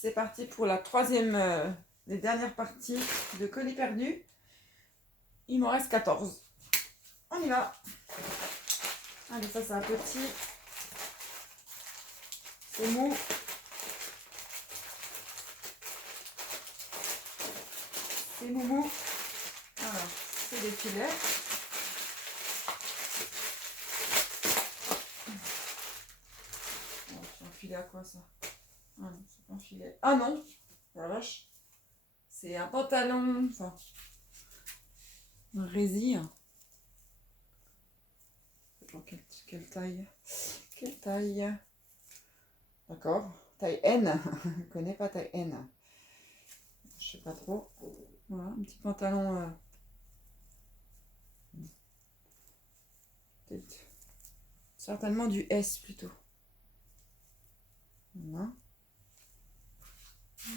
C'est parti pour la troisième des dernières parties de colis perdus. Il m'en reste 14. On y va. Allez, ça c'est un petit. C'est mou. C'est moumou. Alors, c'est des filets. Oh, c'est un filet à quoi ça? Ah non, c'est pas un filet. Ah non, oh la vache. C'est un pantalon, enfin, un résille. Quelle taille? Quelle taille? D'accord, taille N. Je ne connais pas taille N. Je sais pas trop. Voilà, un petit pantalon. Peut-être. Certainement du S plutôt. Voilà. Je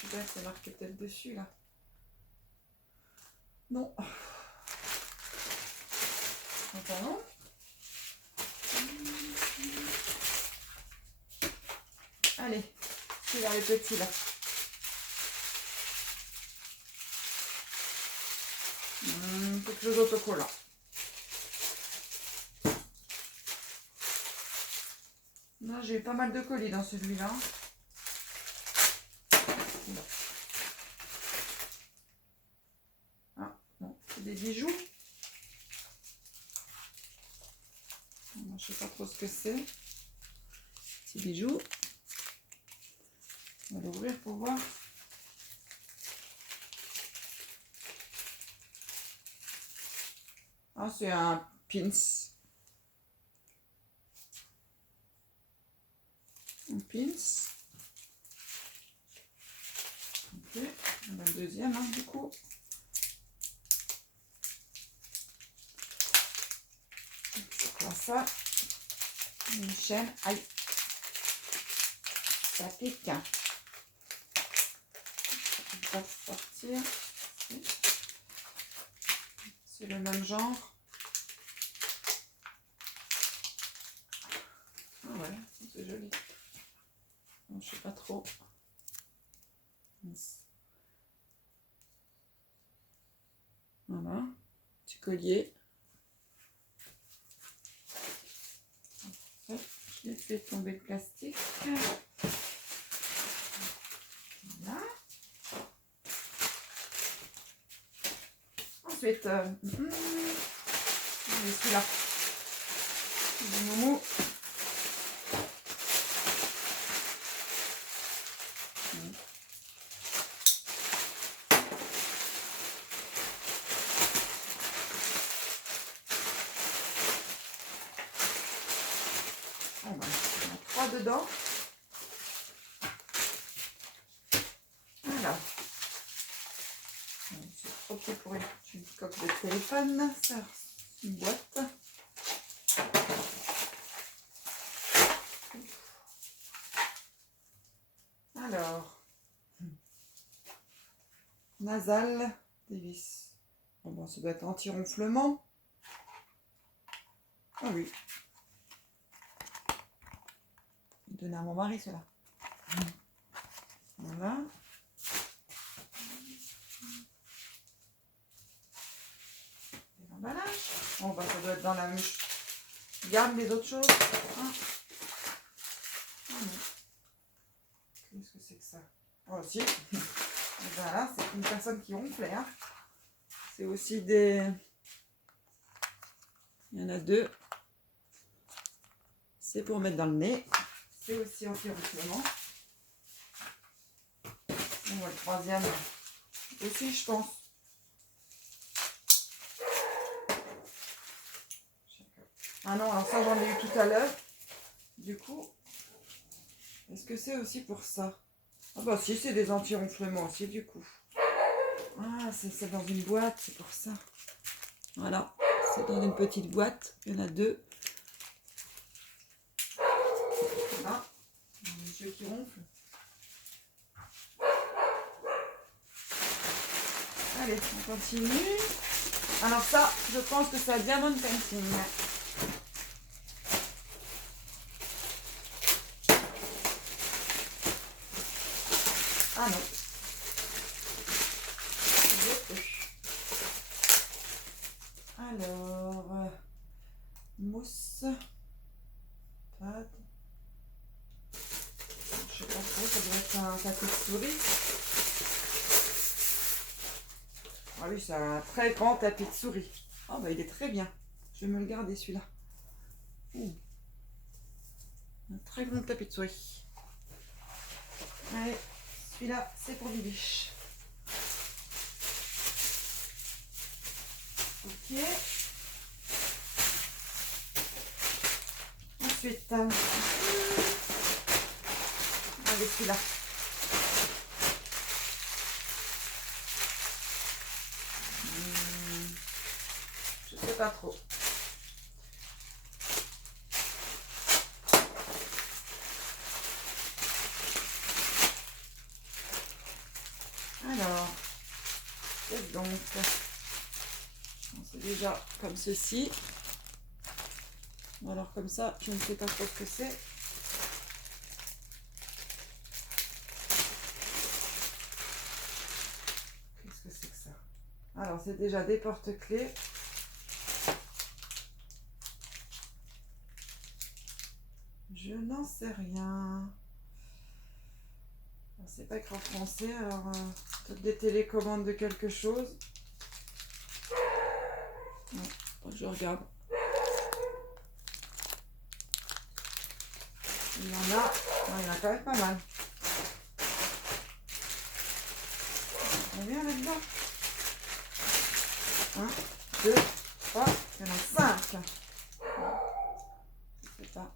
sais pas, c'est marqué peut-être dessus là. Non. Pantalon. Allez, celui-là le petit là. Quelque chose d'autocollant. Là, j'ai eu pas mal de colis dans celui-là. Ah, non, c'est des bijoux. Je sais pas trop ce que c'est. Petits bijoux. On va l'ouvrir pour voir. Ah, c'est un pins. Un pins. Ok, on a le deuxième hein, du coup. C'est quoi ça? Une chaîne. Aïe. Ça pique. On va sortir. C'est le même genre. Ah ouais, c'est joli. Bon, je sais pas trop. Voilà, petit collier. Je laisse tomber le plastique. Voilà. Ensuite, celui-là. Du moumou. On va mettre 3 dedans. Voilà. C'est trop petit pour une coque de téléphone. Ça, une boîte. Alors, nasal, des vis. Bon, bon, ça doit être anti-ronflement. Ah oui. Je vais donner à mon mari cela. Voilà. L'emballage. Bon, bah, ça doit être dans la mouche. Garde les autres choses. Ah. Ah non. Qu'est-ce que c'est que ça? Oh, si. Voilà, c'est une personne qui ronflait. Hein. C'est aussi des... Il y en a 2. C'est pour mettre dans le nez. C'est aussi anti-ronflement. On voit le troisième aussi, je pense. Ah non, alors ça, j'en ai eu tout à l'heure. Du coup, est-ce que c'est aussi pour ça? Ah bah si, c'est des anti-ronflements aussi, du coup. Ah, c'est dans une boîte, c'est pour ça. Voilà, c'est dans une petite boîte. Il y en a 2. Voilà, les yeux qui ronflent. Allez, on continue. Alors ça, je pense que c'est un diamond painting. Ah non. Je peux. Alors, mousse, pâte. Je sais pas trop, ça doit être un tapis de souris. Ah oui, c'est un très grand tapis de souris. Oh bah il est très bien. Je vais me le garder celui-là. Un très grand tapis de souris. Allez, celui-là, c'est pour Bibiche. Ok. Ensuite, avec celui-là. Je sais pas trop. Alors, qu'est-ce donc? C'est déjà comme ceci. Alors comme ça, je ne sais pas trop ce que c'est. Qu'est-ce que c'est que ça? Alors, c'est déjà des porte-clés. Je n'en sais rien. C'est pas écrit en français, alors peut-être des télécommandes de quelque chose. Non, je regarde. Il y en a. Non, il y en a quand même pas mal. Combien là-dedans? 1, 2, 3, il y en a 5. Je sais pas.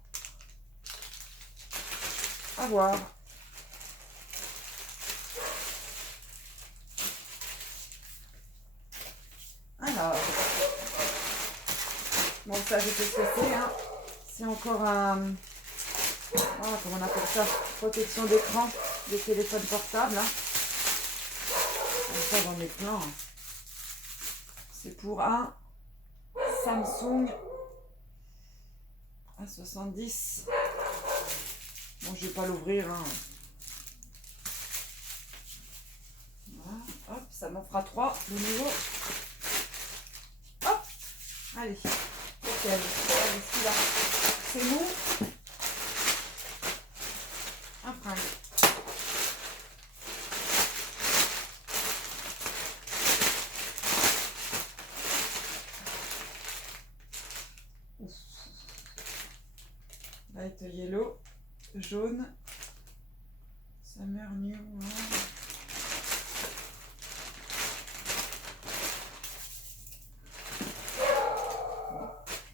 À voir. Alors, bon, ça, je sais ce que c'est. Hein. C'est encore un. Oh, comment on appelle ça? Protection d'écran des téléphones portables. Hein. Comme ça, j'en ai plein. C'est pour un Samsung A70. Bon, je vais pas l'ouvrir. Hein. Voilà. Hop, ça m'en fera 3 de nouveau. Hop, allez. Ok, allez, celui-là. C'est mou. Un fringue. Light yellow, jaune, summer new.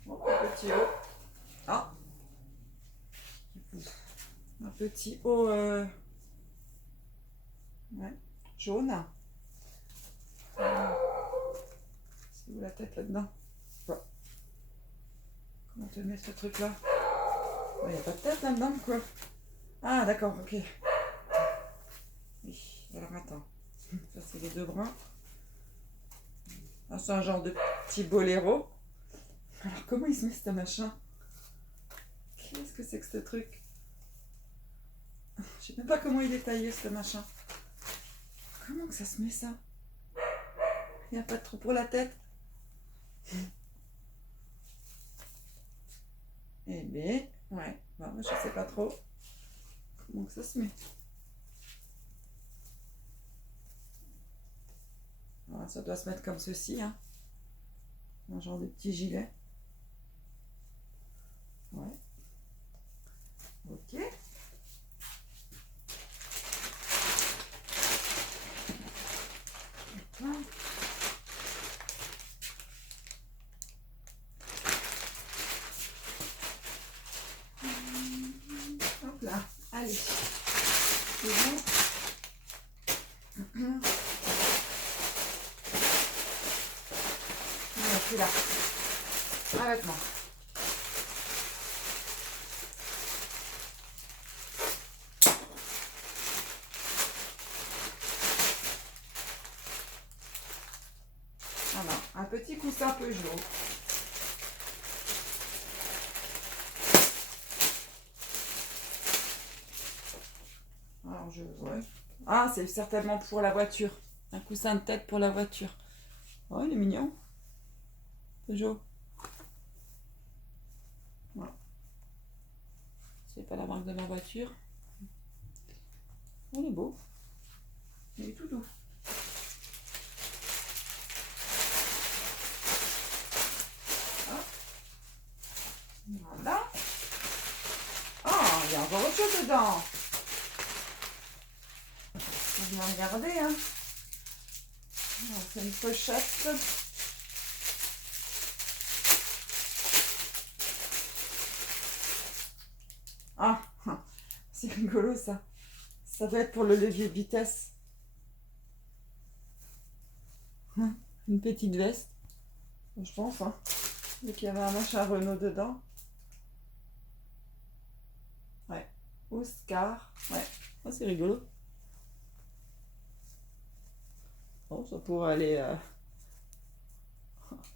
Bon, un petit haut. Ah, un petit haut ouais, jaune. C'est où la tête là-dedans? Quoi? Comment te mets ce truc-là? Il n'y a pas de tête là-dedans, quoi. Ah, d'accord, ok. Oui, alors attends. Ça, c'est les deux bras. Ah, c'est un genre de petit boléro. Alors, comment il se met ce machin? Qu'est-ce que c'est que ce truc? Je sais même pas comment il est taillé, ce machin. Comment que ça se met, ça? Il n'y a pas de trou pour la tête? Eh bien, ouais. Bon, je sais pas trop comment que ça se met. Alors, ça doit se mettre comme ceci, hein. Un genre de petit gilet. Ouais. Ok. Hop là. Allez. C'est bon. Voilà, c'est là. Un vêtement. Voilà, un petit coussin Peugeot. Alors ouais. Ah, c'est certainement pour la voiture. Un coussin de tête pour la voiture. Oh, il est mignon. Peugeot. Voilà. C'est pas la marque de ma voiture. Il est beau. Il est tout doux. Ah. Voilà. Ah, il y a encore autre chose dedans. On va regarder, hein. C'est une pochette. Ah, c'est rigolo ça. Ça doit être pour le levier de vitesse. Une petite veste. Je pense, hein. Et qu'il y avait un machin Renault dedans. Ouais. Oscar. Ouais. Oh, c'est rigolo. Bon, ça pourrait aller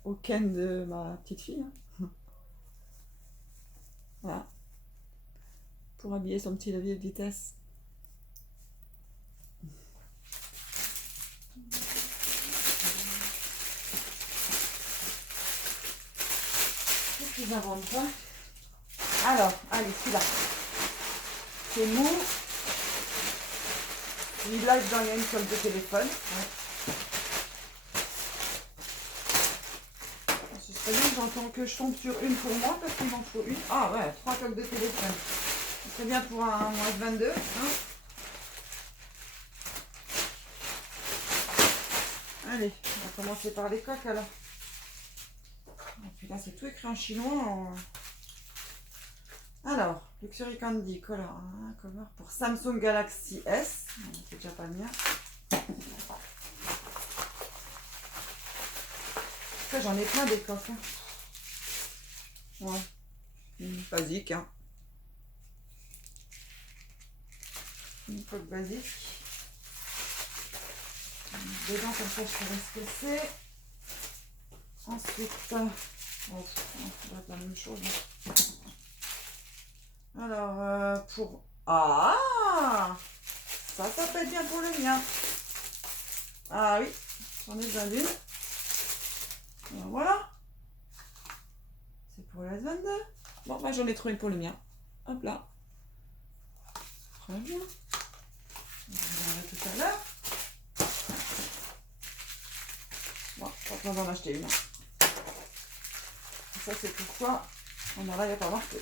au Ken de ma petite fille. Hein. Voilà. Pour habiller son petit levier de vitesse. Qu'est-ce qu'ils inventent pas? Alors, allez, celui-là. C'est mou. Celui-là, dedans, il y a une coque de téléphone. Ouais. Ce serait bien que j'entends que je tombe sur une pour moi parce qu'il m'en faut une. Ah ouais, 3 coques de téléphone. Ce serait bien pour un S22. Hein. Allez, on va commencer par les coques alors. Et puis là, c'est tout écrit en chinois. Alors, Luxury Candy, cover pour Samsung Galaxy S. C'est déjà pas le mien. Après, j'en ai plein des coques. Hein. Ouais. Basique. Hein. Une coque basique. Dedans, comme ça, je saurais ce que c'est. Ensuite, ça doit être la même chose. Alors, pour... Ah, ça peut être bien pour le mien. Ah oui, j'en ai besoin d'une. Alors, voilà. C'est pour la S22. Bon, bah, j'en ai trouvé une pour le mien. Hop là. Très bien. On verra tout à l'heure. Bon, pas besoin d'en acheter une. Ça, c'est pourquoi. Oh non, là, il n'y a pas marqué.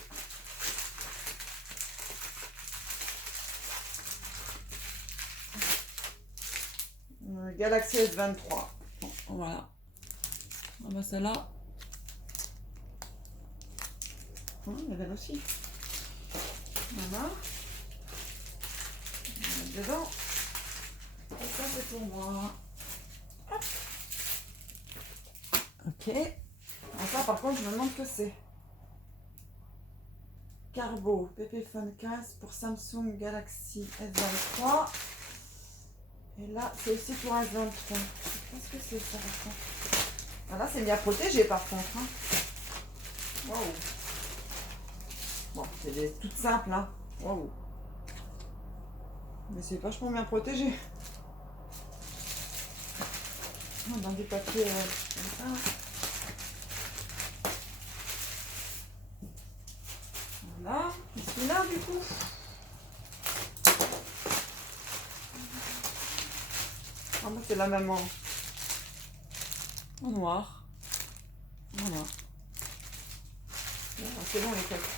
Galaxy S23. Bon, voilà. Ah bah celle-là. Il y a elle aussi. Voilà. On va mettre dedans. Et ça, c'est pour moi. Hop. Ok. Alors ça, par contre, je me demande ce que c'est. Carbo, Pépéphone Case pour Samsung Galaxy S23. Et là, c'est aussi pour S23. Qu'est-ce que c'est ça, par contre? Voilà, c'est bien protégé, par contre. Hein. Waouh. Bon, c'est des toutes simples, hein. Waouh. Mais c'est vachement bien protégé. Dans des papiers comme ça. Voilà. Et celui-là, du coup. Ah, moi, c'est la même en noir. Voilà. C'est bon, les coques.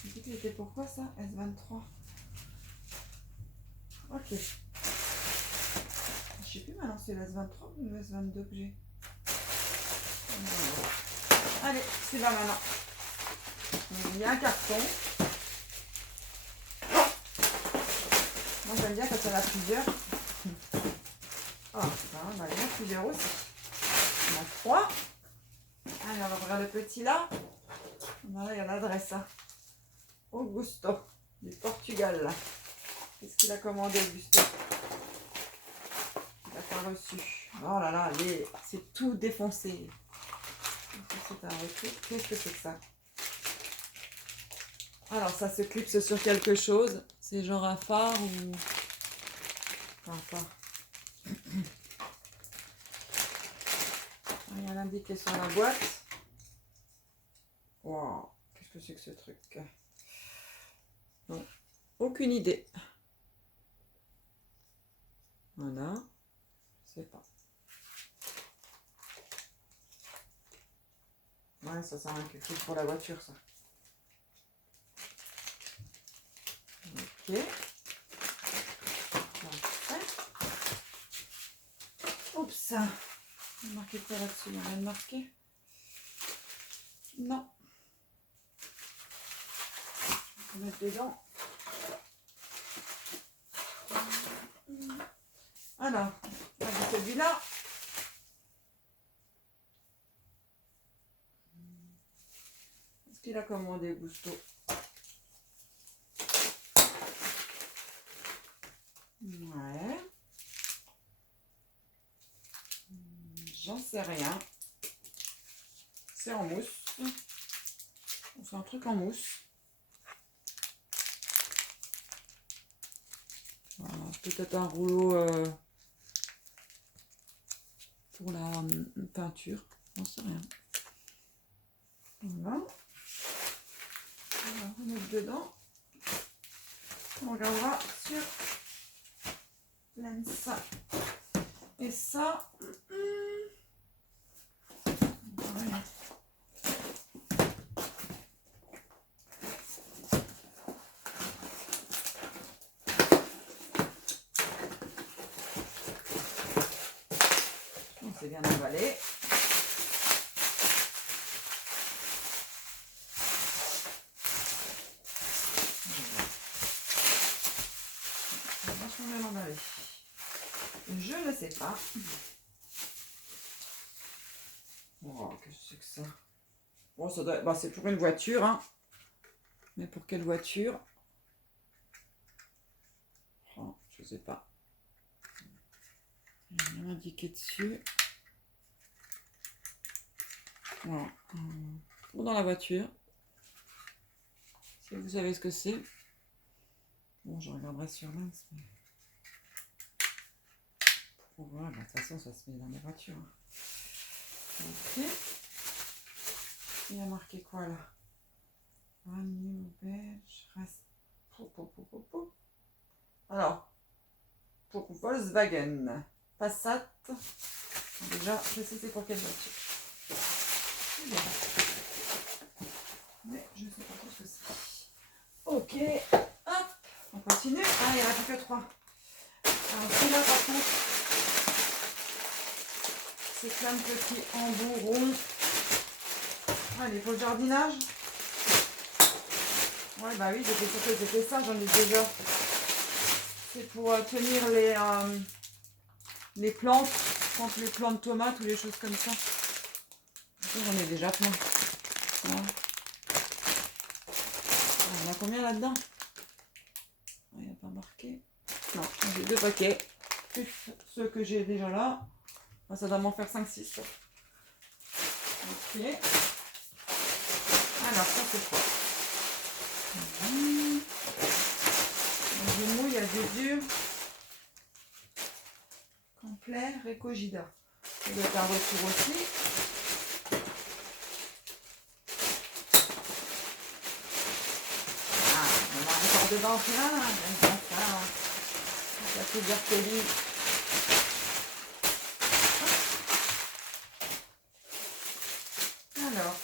Tu dis qu'il était pourquoi ça? S23. Ok. Je sais plus maintenant, c'est le S23 ou le S22 que j'ai. Allez, c'est là maintenant. Il y a un carton. Moi j'aime bien quand il y en a plusieurs. Ah, il y en a plusieurs aussi. Il y en a 3. Allez, on va ouvrir le petit là. Voilà, il y a l'adresse. Hein. Augusto, du Portugal. Là. Qu'est-ce qu'il a commandé, Augusto? Il n'a pas reçu. Oh là là, c'est tout défoncé. C'est un retour. Qu'est-ce que c'est que ça? Alors, ça se clipse sur quelque chose. C'est genre un phare ou... Enfin, un phare. Il y a l'indiqué sur la boîte. Wow, qu'est-ce que c'est que ce truc? Non, aucune idée. Voilà, je sais pas. Ouais, ça sert à quelque chose pour la voiture, ça. Ok. Parfait. Oups. Il y a marqué quoi là-dessus? Il y a rien de marqué? Non. On va mettre dedans. Alors, celui-là. Est-ce qu'il a commandé Gusto? Ouais. J'en sais rien. C'est en mousse. C'est un truc en mousse. Voilà, peut-être un rouleau pour la peinture. J'en sais rien. Voilà. On va remettre dedans. On regardera sur Lens. Et ça... Voilà. On s'est bien emballé. C'est vachement bien emballé. Je ne sais pas. Oh, qu'est-ce que c'est que ça? Bon, ça doit... bah, c'est pour une voiture, hein. Mais pour quelle voiture? Oh, je sais pas. Il n'y a rien indiqué dessus. Voilà. Pour dans la voiture. Si vous savez ce que c'est. Bon, je regarderai sur Lens. Mais... bon, voilà, bah, de toute façon, ça se met dans la voiture. Ok. Il y a marqué quoi là? New beige. Reste. Alors, pour Volkswagen. Passat. Déjà, je sais c'est pour quelle voiture. Mais je ne sais pas trop ce que c'est. Ok. Hop. On continue. Ah, il n'y en a plus que 3. Alors, celui-là, par contre, c'est plein de petits embouts ronds. Allez, pour le jardinage. Ouais, bah oui, j'étais sûre que c'était ça, j'en ai déjà. C'est pour tenir les plantes, contre les plants de tomates ou les choses comme ça. J'en ai déjà plein. Ouais. Il y en a combien là-dedans? Il n'y a pas marqué. Non, j'ai 2 paquets. Plus ceux que j'ai déjà là. Ça doit m'en faire 5-6. Ok. Alors, ça c'est quoi? Du mou, il y a du dur. Complet, Recogida. Ça doit être un retour aussi. Ah, on a encore dedans plein. J'aime bien ça. Il y a plusieurs colis. Alors,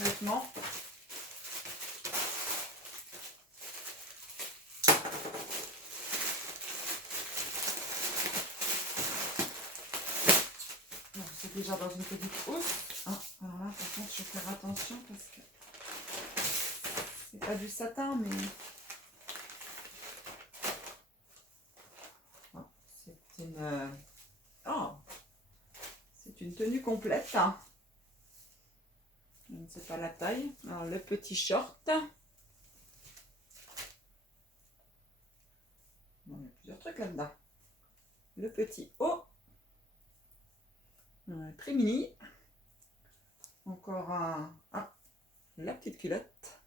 vêtements. C'est déjà dans une petite housse. Ah, alors là, par contre, je vais faire attention parce que c'est pas du satin, mais oh, c'est une tenue complète. Hein. Je ne sais pas la taille. Alors, le petit short. Bon, il y a plusieurs trucs là-dedans. Le petit haut. Très mini. Encore un... Ah, la petite culotte.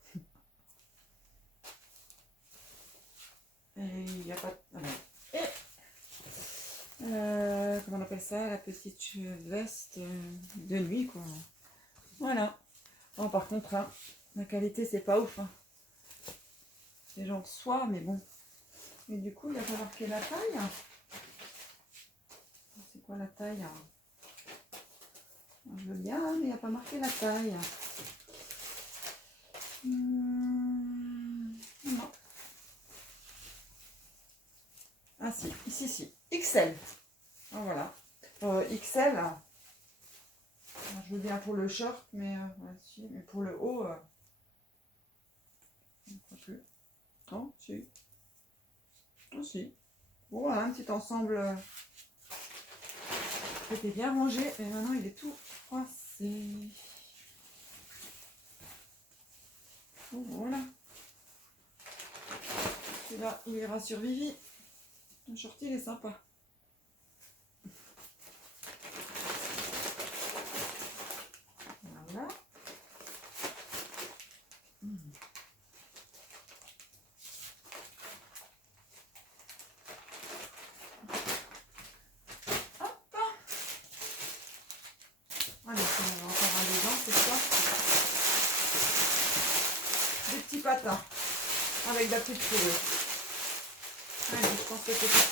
Et il n'y a pas de... ah non. Et comment on appelle ça? La petite veste de nuit, quoi. Voilà. Bon, par contre, hein, la qualité, c'est pas ouf. Hein. C'est genre soie, mais bon. Et du coup, il n'y a pas marqué la taille. C'est quoi la taille? Je veux bien, mais il n'y a pas marqué la taille. Non. Ah si, ici, si. XL. Ah, voilà. XL. Je veux bien pour le short, mais, ouais, si, mais pour le haut, je ne crois plus. Non, si. Ah, si. Bon, voilà, un petit ensemble qui était bien rangé. Et maintenant, il est tout froissé. Bon, voilà. Celui-là, il ira sur Vivi. Le short, il est sympa. Voilà. Hop. Allez, on va encore un dedans, c'est ça. Des petits patins avec de la petite fourrure. Allez, je pense que c'est ça.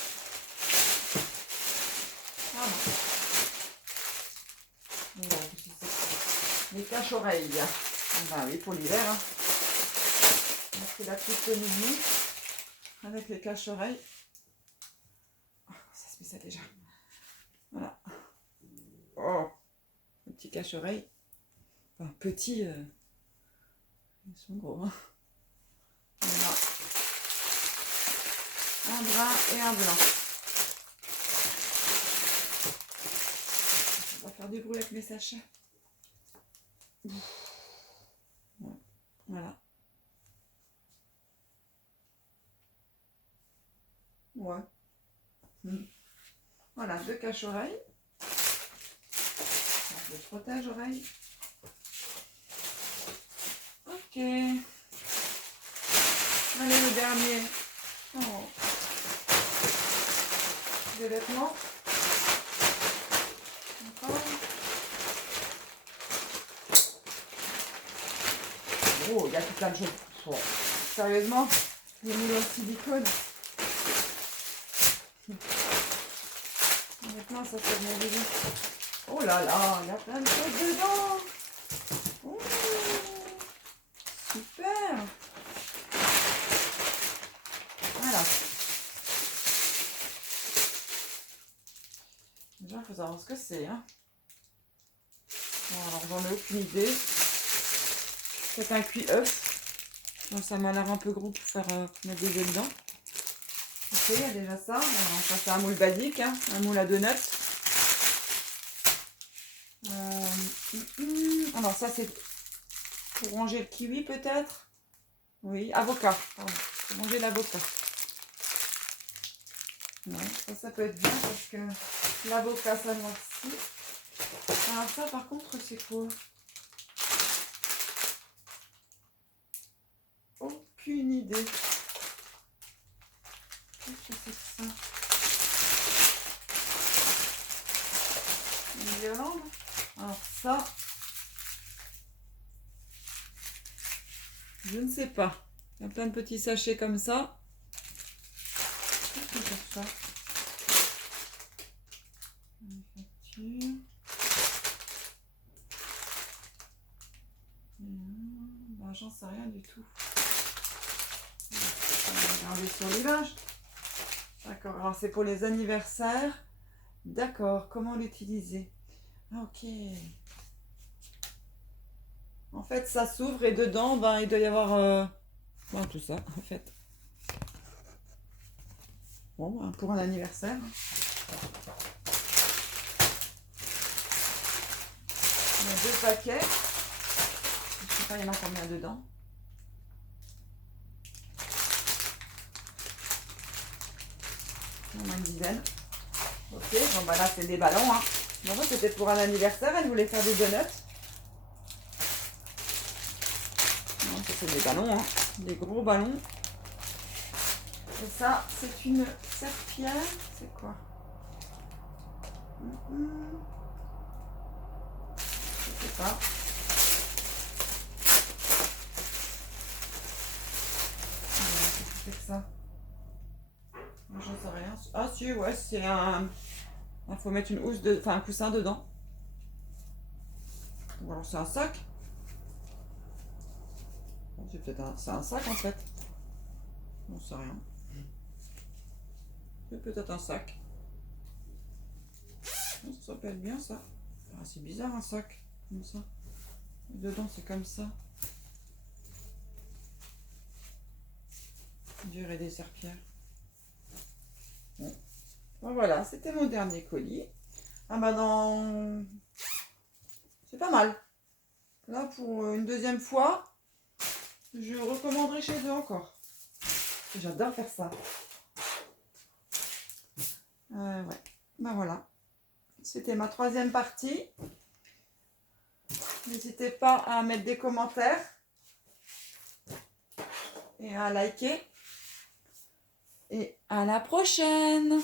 Voilà. Bon, les caches-oreilles. Bah oui, pour l'hiver. Hein. C'est la petite tenue de nuit avec les caches-oreilles. Oh, ça se fait ça déjà. Voilà. Oh, le petit cache-oreille. Enfin, petit. Ils sont gros. Hein. Voilà. Un brun et un blanc. On va faire du bruit avec mes sachets. Voilà. Ouais. Voilà, 2 caches-oreilles. Je protège oreilles. Ok. Allez, le dernier. Oh. Des vêtements. Encore. Oh, il y a tout plein de choses. Oh. Sérieusement, les moules en silicone. Maintenant, ça fait bien joli. Oh là là, il y a plein de choses dedans. Oh, super. Voilà. Déjà, il faut savoir ce que c'est. Hein. Bon, alors, j'en ai aucune idée. C'est un cuit œuf. Donc, ça m'a l'air un peu gros pour faire mettre des œufs dedans. Ok, il y a déjà ça. Alors, ça, c'est un moule basique, hein, un moule à donuts. Alors, ça, c'est pour ranger le kiwi, peut-être. Oui, avocat. Pardon. Pour ranger l'avocat. Ouais, ça peut être bien parce que l'avocat, ça noircit. Alors, ça, par contre, c'est quoi? Aucune idée. Qu'est-ce que c'est que ça? Une guirlande. Alors ça, je ne sais pas. Il y a plein de petits sachets comme ça. Qu'est-ce que c'est ça? Manufacture. Ben, j'en sais rien du tout. On va regarder sur l'image. D'accord, alors c'est pour les anniversaires. D'accord, comment l'utiliser? Ah, ok. En fait, ça s'ouvre et dedans, ben, il doit y avoir ben, tout ça, en fait. Bon, ben, pour un anniversaire. Il y a 2 paquets. Je ne sais pas, il y en a combien dedans. Il y en a une dizaine. Ok, bon bah là c'est des ballons. Hein. Bon, c'était pour un anniversaire, elle voulait faire des donuts. Non, ça c'est des ballons, hein. Des gros ballons. Et ça, c'est une serpillère. C'est quoi? Je sais pas. Qu'est-ce que c'est que ça? Moi, j'en sais rien. Ah si, ouais, c'est un... Il faut mettre une housse, enfin un coussin dedans. Ou alors c'est un sac. C'est peut-être c'est un sac en fait. On sait rien. C'est peut-être un sac. Ça s'appelle bien ça. Ah, c'est bizarre un sac comme ça. Et dedans c'est comme ça. On dirait des serpillères. Bon. Bon, voilà, c'était mon dernier colis. Ah bah dans... C'est pas mal. Là pour une deuxième fois, je recommanderai chez eux encore. J'adore faire ça. Ouais. Ben voilà. C'était ma troisième partie. N'hésitez pas à mettre des commentaires et à liker. Et à la prochaine!